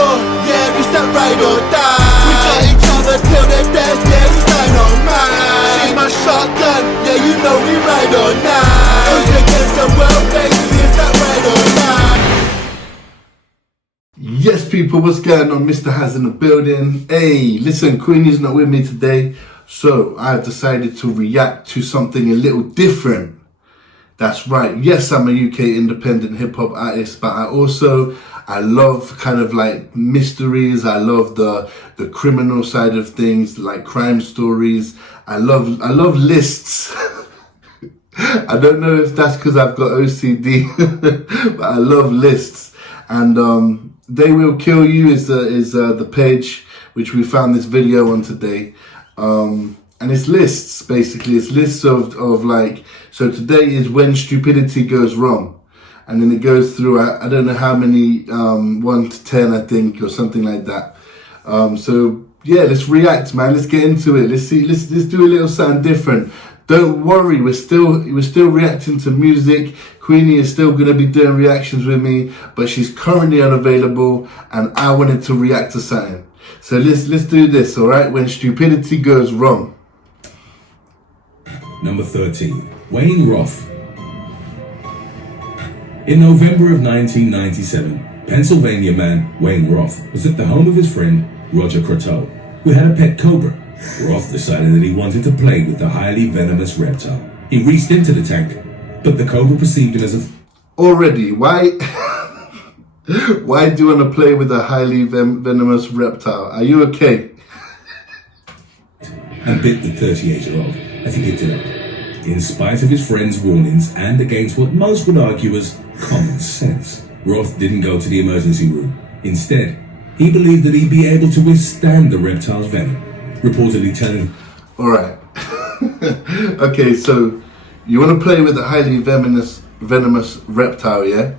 raw, yeah, it's that ride or die. We got each other till the death, yeah, it's dynamite. She's my shotgun, yeah, you know we ride or die. Us against the world, baby, it's that ride or die. Yes, people, what's going on? Mr. Has in the building. Hey, listen, Queenie's not with me today, so I've decided to react to something a little different. That's right. Yes, I'm a UK independent hip hop artist, but I love kind of like mysteries. I love the criminal side of things, like crime stories. I love lists. I don't know if that's because I've got OCD, but I love lists. And They Will Kill You is the page which we found this video on today. And it's lists, basically. It's lists of like, so today is when stupidity goes wrong. And then it goes through, I don't know how many, 1 to 10, I think, or something like that. So yeah, let's react, man. Let's get into it. Let's do a little something different. Don't worry, we're still reacting to music. Queenie is still gonna be doing reactions with me, but she's currently unavailable, and I wanted to react to something. So let's do this, all right? When stupidity goes wrong. Number 13, Wayne Roth. In November of 1997, Pennsylvania man Wayne Roth was at the home of his friend Roger Croteau, who had a pet cobra. Roth decided that he wanted to play with the highly venomous reptile. He reached into the tank, but the cobra perceived him as a... Already, why do you want to play with a highly venomous reptile? Are you okay? And bit the 38-year-old as he picked it up. In spite of his friend's warnings and against what most would argue as common sense, Roth didn't go to the emergency room. Instead, he believed that he'd be able to withstand the reptile's venom, reportedly telling... Alright. Okay, so you want to play with a highly venomous reptile, yeah?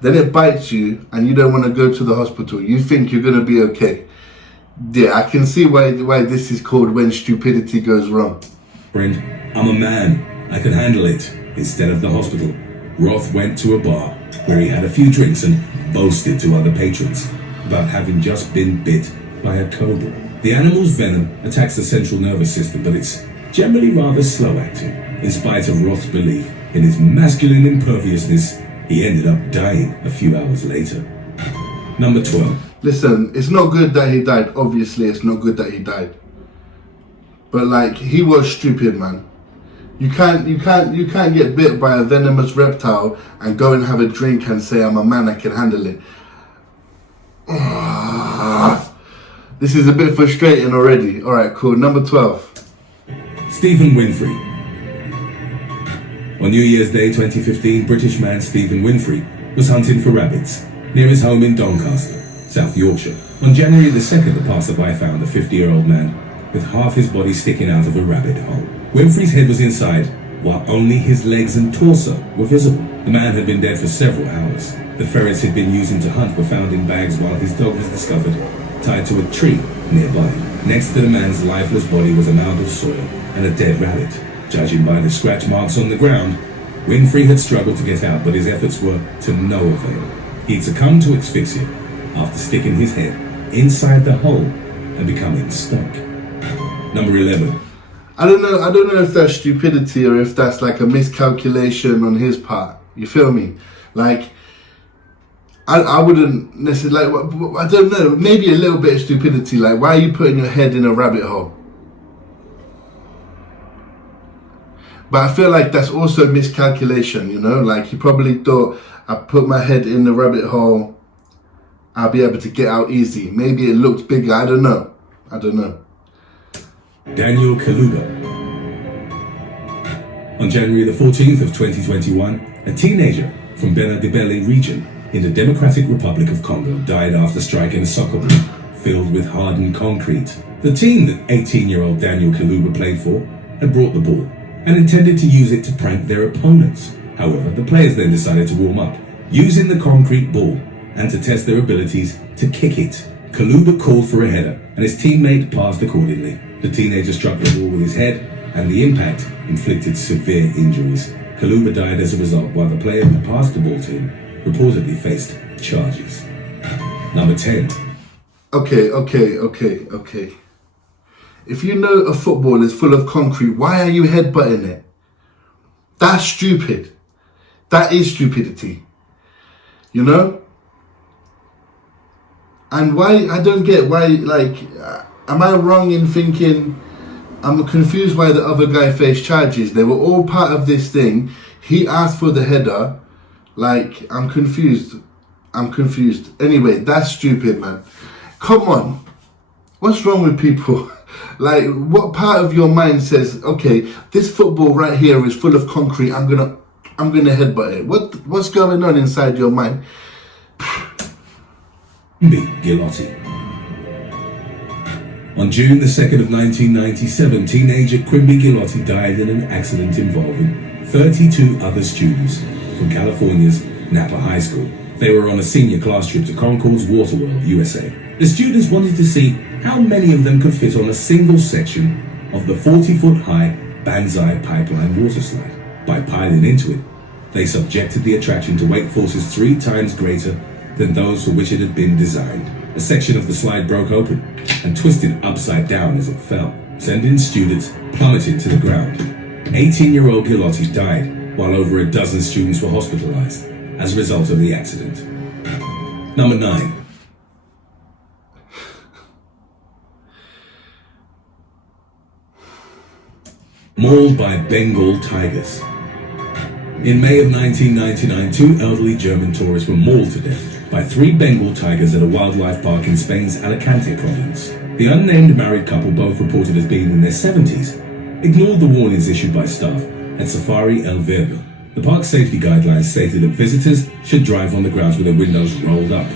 Then it bites you and you don't want to go to the hospital. You think you're going to be okay. Yeah, I can see why this is called when stupidity goes wrong. Friend, I'm a man. I can handle it. Instead of the hospital, Roth went to a bar where he had a few drinks and boasted to other patrons about having just been bit by a cobra. The animal's venom attacks the central nervous system, but it's generally rather slow acting. In spite of Roth's belief in his masculine imperviousness, he ended up dying a few hours later. Number 12. Listen, it's not good that he died. Obviously, it's not good that he died. But like, he was stupid, man. You can't get bit by a venomous reptile and go and have a drink and say, I'm a man, I can handle it. This is a bit frustrating already. All right, cool. Number 12. Stephen Winfrey. On New Year's Day 2015, British man Stephen Winfrey was hunting for rabbits near his home in Doncaster, South Yorkshire. On January the 2nd, the passerby found a 50-year-old man with half his body sticking out of a rabbit hole. Winfrey's head was inside, while only his legs and torso were visible. The man had been dead for several hours. The ferrets he'd been using to hunt were found in bags, while his dog was discovered tied to a tree nearby. Next to the man's lifeless body was a mound of soil and a dead rabbit. Judging by the scratch marks on the ground, Winfrey had struggled to get out, but his efforts were to no avail. He'd succumbed to asphyxia after sticking his head inside the hole and becoming stuck. Number 11. I don't know if that's stupidity or if that's like a miscalculation on his part. You feel me? Like, I wouldn't necessarily, like, I don't know, maybe a little bit of stupidity. Like, why are you putting your head in a rabbit hole? But I feel like that's also miscalculation, you know? Like, he probably thought, I put my head in the rabbit hole, I'll be able to get out easy. Maybe it looked bigger, I don't know. Daniel Kaluuya. On January the 14th of 2021, a teenager from Bengal region in the Democratic Republic of Congo died after striking a soccer ball filled with hardened concrete. The team that 18-year-old Daniel Kaluuya played for had brought the ball and intended to use it to prank their opponents. However, the players then decided to warm up using the concrete ball and to test their abilities to kick it. Kaluuya called for a header and his teammate passed accordingly. The teenager struck the ball with his head and the impact inflicted severe injuries. Kaluuya died as a result, while the player who passed the ball to him reportedly faced charges. Number 10. Okay. If you know a football is full of concrete, why are you headbutting it? That's stupid. That is stupidity. You know? And why, I don't get why, like, am I wrong in thinking, I'm confused why the other guy faced charges. They were all part of this thing. He asked for the header. Like, I'm confused. Anyway, that's stupid, man. Come on. What's wrong with people? Like, what part of your mind says, okay, this football right here is full of concrete, I'm gonna headbutt it. What's going on inside your mind? Gilotti. On June the 2nd of 1997, teenager Quimby Gilotti died in an accident involving 32 other students from California's Napa High School. They were on a senior class trip to Concord's Waterworld, USA. The students wanted to see how many of them could fit on a single section of the 40-foot-high Banzai pipeline water slide. By piling into it, they subjected the attraction to weight forces 3 times greater than those for which it had been designed. A section of the slide broke open and twisted upside down as it fell, sending students plummeting to the ground. 18-year-old Gilotti died, while over a dozen students were hospitalized as a result of the accident. Number 9. Mauled by Bengal tigers. In May of 1999, 2 elderly German tourists were mauled to death by 3 Bengal tigers at a wildlife park in Spain's Alicante province. The unnamed married couple, both reported as being in their 70s, ignored the warnings issued by staff at Safari Alvarez. The park's safety guidelines stated that visitors should drive on the grounds with their windows rolled up.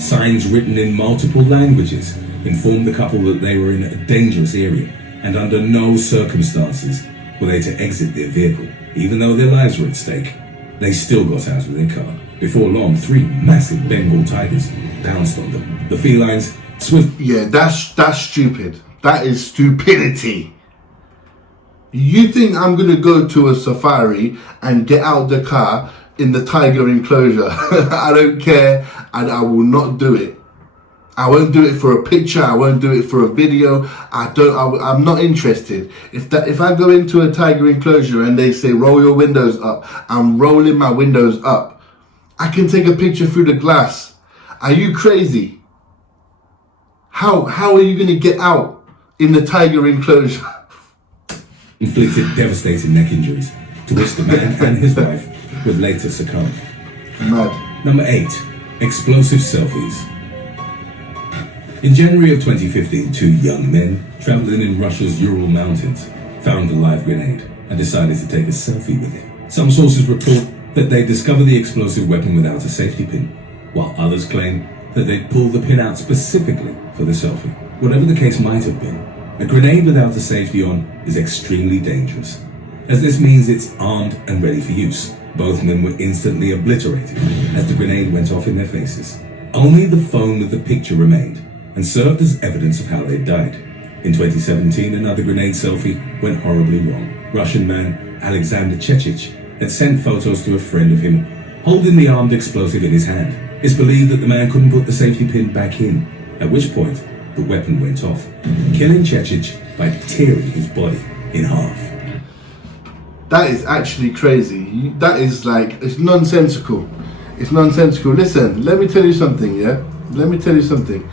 Signs written in multiple languages informed the couple that they were in a dangerous area, and under no circumstances were they to exit their vehicle. Even though their lives were at stake, they still got out of their car. Before long, 3 massive Bengal tigers pounced on them. The felines swiftly... Yeah, that's stupid. That is stupidity. You think I'm going to go to a safari and get out the car in the tiger enclosure? I don't care, and I will not do it. I won't do it for a picture. I won't do it for a video. I'm not interested. If I go into a tiger enclosure and they say roll your windows up, I'm rolling my windows up. I can take a picture through the glass. Are you crazy? How are you going to get out in the tiger enclosure? Inflicted devastating neck injuries, to which the man and his wife would later succumb. Mad. Number 8. Explosive selfies. In January of 2015, 2 young men traveling in Russia's Ural Mountains found a live grenade and decided to take a selfie with it. Some sources report that they discovered the explosive weapon without a safety pin, while others claim that they'd pulled the pin out specifically for the selfie. Whatever the case might have been, a grenade without a safety on is extremely dangerous, as this means it's armed and ready for use. Both men were instantly obliterated as the grenade went off in their faces. Only the phone with the picture remained and served as evidence of how they died. In 2017, another grenade selfie went horribly wrong. Russian man Alexander Chechich had sent photos to a friend of him holding the armed explosive in his hand. It's believed that the man couldn't put the safety pin back in, at which point the weapon went off, killing Chechich by tearing his body in half. That is actually crazy. That is like, it's nonsensical. It's nonsensical. Listen, let me tell you something, yeah? Let me tell you something.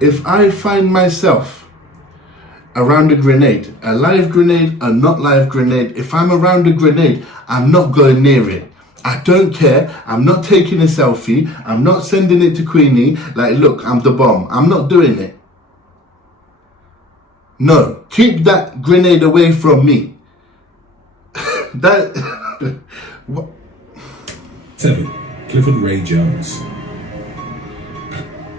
If I find myself around a grenade, a live grenade, a not live grenade, if I'm around a grenade, I'm not going near it. I don't care. I'm not taking a selfie. I'm not sending it to Queenie. Like, look, I'm the bomb. I'm not doing it. No, keep that grenade away from me. What? 7. Clifford Ray Jones.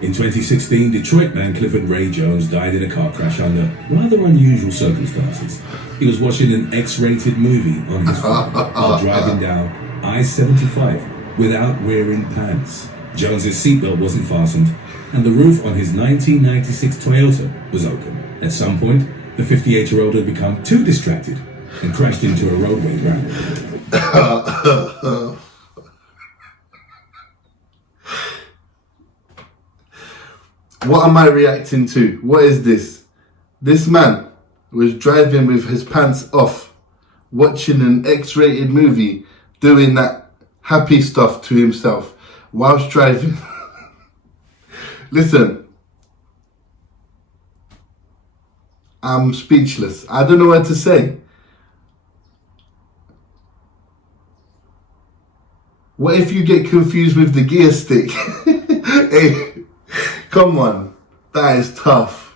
In 2016, Detroit man Clifford Ray Jones died in a car crash under rather unusual circumstances. He was watching an X-rated movie on his phone while driving down I-75 without wearing pants. Jones's seatbelt wasn't fastened, and the roof on his 1996 Toyota was open. At some point, the 58-year-old had become too distracted and crashed into a roadway gravel. What am I reacting to? What is this? This man was driving with his pants off, watching an X-rated movie, doing that happy stuff to himself whilst driving. Listen, I'm speechless. I don't know what to say. What if you get confused with the gear stick? Hey, come on. That is tough.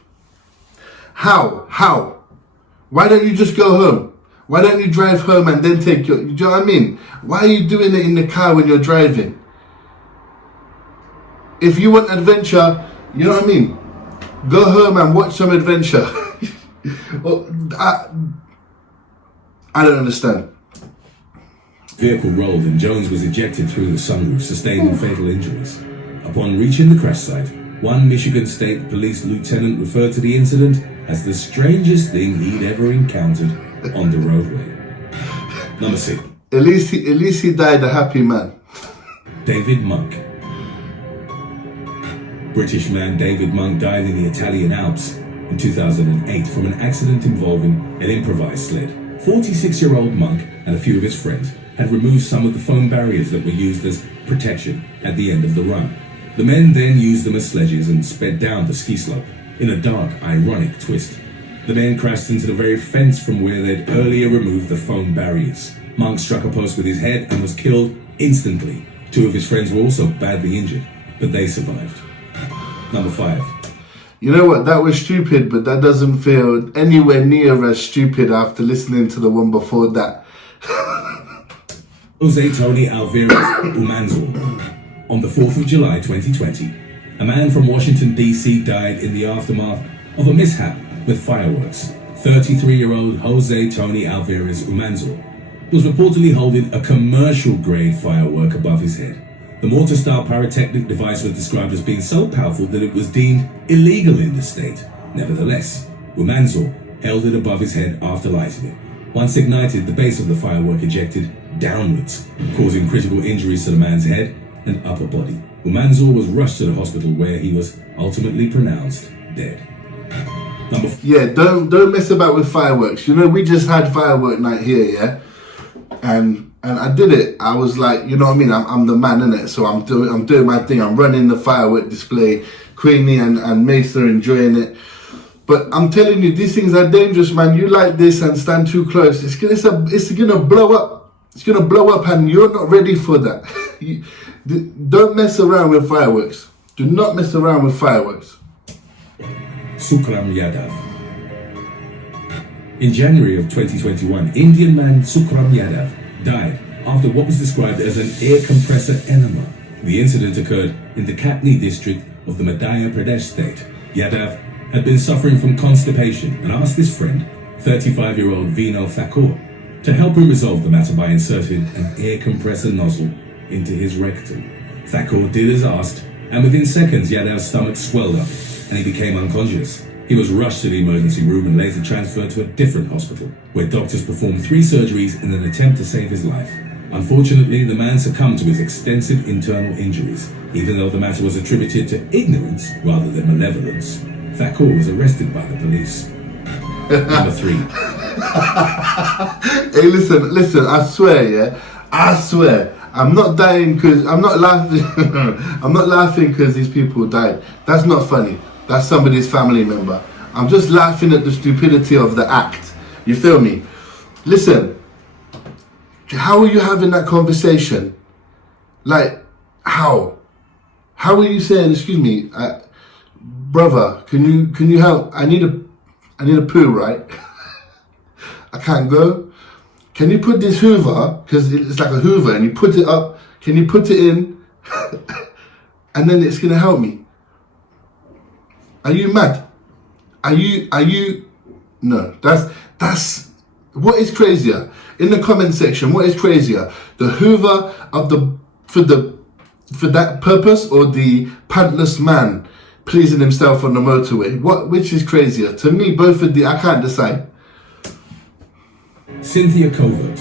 How? Why don't you just go home? Why don't you drive home and then take your... Do you know what I mean? Why are you doing it in the car when you're driving? If you want adventure, you know what I mean? Go home and watch some adventure. Well, I don't understand. Vehicle rolled and Jones was ejected through the sunroof, sustaining fatal injuries. Upon reaching the crash site, one Michigan State Police lieutenant referred to the incident as the strangest thing he'd ever encountered on the roadway. Number 6. At least he died a happy man. David Monk. British man David Monk died in the Italian Alps in 2008 from an accident involving an improvised sled. 46-year-old Monk and a few of his friends had removed some of the foam barriers that were used as protection at the end of the run. The men then used them as sledges and sped down the ski slope in a dark, ironic twist. The men crashed into the very fence from where they'd earlier removed the foam barriers. Monk struck a post with his head and was killed instantly. 2 of his friends were also badly injured, but they survived. Number 5. You know what? That was stupid, but that doesn't feel anywhere near as stupid after listening to the one before that. Jose Tony Alvarez Umanzor. On the 4th of July 2020, a man from Washington, D.C. died in the aftermath of a mishap with fireworks. 33-year-old Jose Tony Alvarez Umanzor was reportedly holding a commercial-grade firework above his head. The mortar-style pyrotechnic device was described as being so powerful that it was deemed illegal in the state. Nevertheless, Umanzor held it above his head after lighting it. Once ignited, the base of the firework ejected downwards, causing critical injuries to the man's head and upper body. Umanzor was rushed to the hospital where he was ultimately pronounced dead. Number 4. Yeah, don't mess about with fireworks. You know, we just had firework night here, yeah? And I did it. I was like, you know what I mean? I'm the man, innit? So I'm doing my thing. I'm running the firework display. Queenie and Mace are enjoying it. But I'm telling you, these things are dangerous, man. You like this and stand too close, it's gonna blow up. It's gonna blow up, and you're not ready for that. Don't mess around with fireworks. Do not mess around with fireworks. Sukram Yadav. In January of 2021, Indian man Sukram Yadav died after what was described as an air compressor enema. The incident occurred in the Katni district of the Madhya Pradesh state. Yadav had been suffering from constipation and asked his friend, 35-year-old Vinod Thakur, to help him resolve the matter by inserting an air compressor nozzle into his rectum. Thakur did as asked, and within seconds Yadav's stomach swelled up and he became unconscious. He was rushed to the emergency room and later transferred to a different hospital, where doctors performed 3 surgeries in an attempt to save his life. Unfortunately, the man succumbed to his extensive internal injuries. Even though the matter was attributed to ignorance rather than malevolence, Thakur was arrested by the police. Number 3. Hey, listen, I swear, I'm not dying because, I'm not laughing, I'm not laughing because these people died. That's not funny. That's somebody's family member. I'm just laughing at the stupidity of the act. You feel me? Listen, how are you having that conversation? Like, how? How are you saying, excuse me, brother, can you help? I need a poo, right? I can't go. Can you put this Hoover, because it's like a Hoover, and you put it up, can you put it in? And then it's gonna help me. Are you mad? Are you? No, that's, what is crazier? In the comment section, what is crazier? The Hoover for that purpose, or the pantless man pleasing himself on the motorway? Which is crazier? To me, both of I can't decide. Cynthia Covert.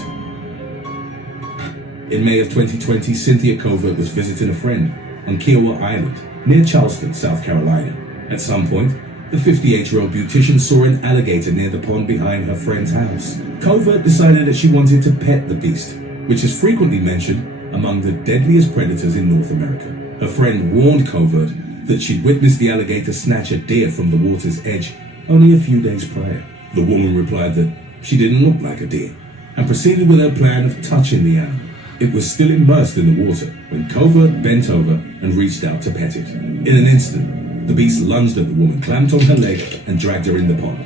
In May of 2020, Cynthia Covert was visiting a friend on Kiowa Island, near Charleston, South Carolina. At some point, the 58-year-old beautician saw an alligator near the pond behind her friend's house. Covert decided that she wanted to pet the beast, which is frequently mentioned among the deadliest predators in North America. Her friend warned Covert that she'd witnessed the alligator snatch a deer from the water's edge only a few days prior. The woman replied that she didn't look like a deer and proceeded with her plan of touching the animal. It was still immersed in the water when Covert bent over and reached out to pet it. In an instant, the beast lunged at the woman, clamped on her leg, and dragged her in the pond.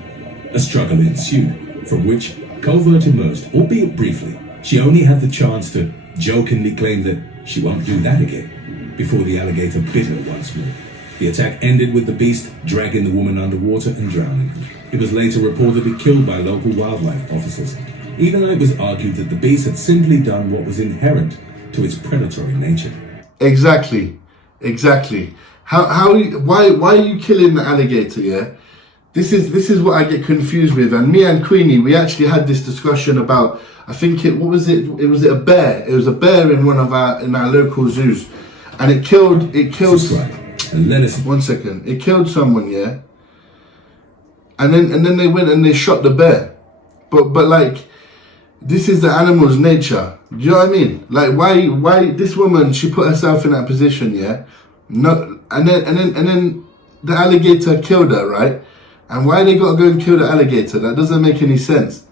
A struggle ensued, from which Covert emerged, albeit briefly. She only had the chance to jokingly claim that she won't do that again, before the alligator bit her once more. The attack ended with the beast dragging the woman underwater and drowning. It was later reportedly killed by local wildlife officers, even though it was argued that the beast had simply done what was inherent to its predatory nature. Exactly. Why are you killing the alligator, yeah? This is what I get confused with. And me and Queenie, we actually had this discussion about, I think it was a bear. It was a bear in our local zoos. And it killed And let us one second. It killed someone, yeah? And then they went and they shot the bear. But like, this is the animal's nature. Do you know what I mean? Like, why this woman, she put herself in that position, yeah? No, and then the alligator killed her, right? And why they gotta go and kill the alligator? That doesn't make any sense.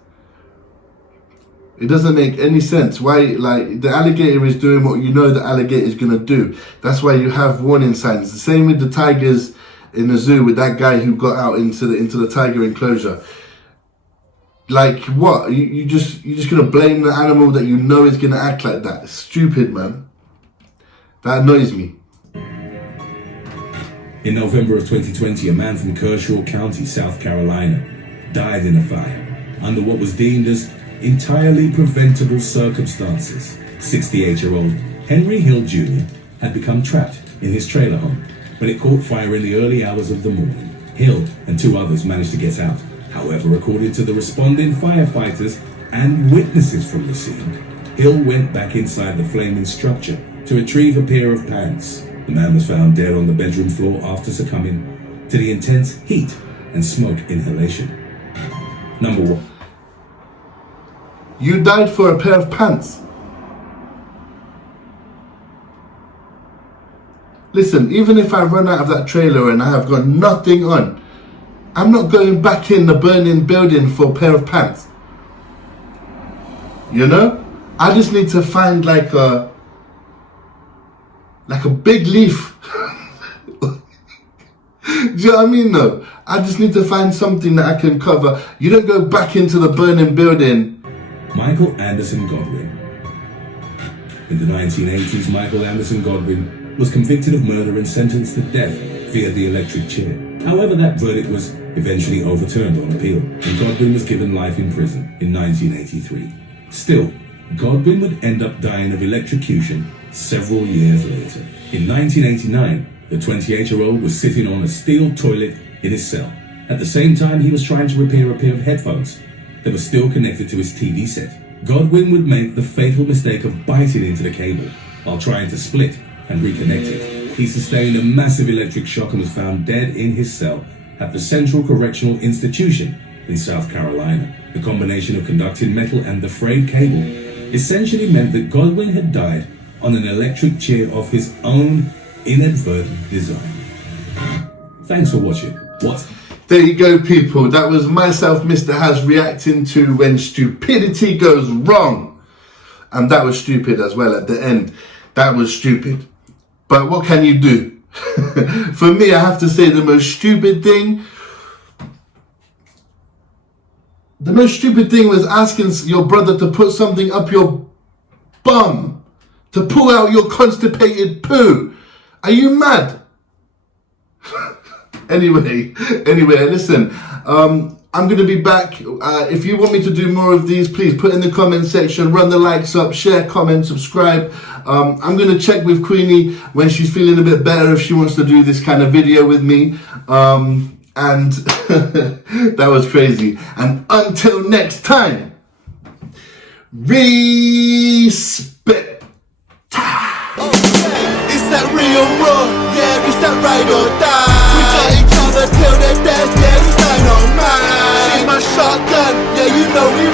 It doesn't make any sense. Why, like, the alligator is doing what you know the alligator is gonna do. That's why you have warning signs. The same with the tigers in the zoo, with that guy who got out into the tiger enclosure. Like, what? You're just gonna blame the animal that you know is gonna act like that? It's stupid, man. That annoys me. In November of 2020, a man from Kershaw County, South Carolina, died in a fire under what was deemed as entirely preventable circumstances. 68-year-old Henry Hill Jr. had become trapped in his trailer home, but it caught fire in the early hours of the morning. Hill and two others managed to get out. However, according to the responding firefighters and witnesses from the scene, Hill went back inside the flaming structure to retrieve a pair of pants. The man was found dead on the bedroom floor after succumbing to the intense heat and smoke inhalation. Number 1. You died for a pair of pants. Listen, even if I run out of that trailer and I have got nothing on, I'm not going back in the burning building for a pair of pants. You know? I just need to find like a big leaf. Do you know what I mean though? I just need to find something that I can cover. You don't go back into the burning building. Michael Anderson Godwin. In the 1980s, Michael Anderson Godwin was convicted of murder and sentenced to death via the electric chair. However, that verdict was eventually overturned on appeal, and Godwin was given life in prison in 1983. Still, Godwin would end up dying of electrocution several years later. In 1989, the 28-year-old was sitting on a steel toilet in his cell. At the same time, he was trying to repair a pair of headphones that were still connected to his TV set. Godwin would make the fatal mistake of biting into the cable while trying to split and reconnect it. He sustained a massive electric shock and was found dead in his cell at the Central Correctional Institution in South Carolina. The combination of conducting metal and the frayed cable essentially meant that Godwin had died on an electric chair of his own inadvertent design. Thanks for watching. What? There you go, people. That was myself, Mr. Has, reacting to when stupidity goes wrong. And that was stupid as well at the end. That was stupid. But what can you do? For me, I have to say the most stupid thing was asking your brother to put something up your bum, to pull out your constipated poo. Are you mad? Anyway, listen, I'm going to be back. If you want me to do more of these, please put in the comment section, run the likes up, share, comment, subscribe. I'm going to check with Queenie when she's feeling a bit better if she wants to do this kind of video with me. And that was crazy. And until next time, respect. It's that real raw, yeah, it's that ride or die. We got each other.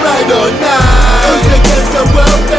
ride or die. Us against the world,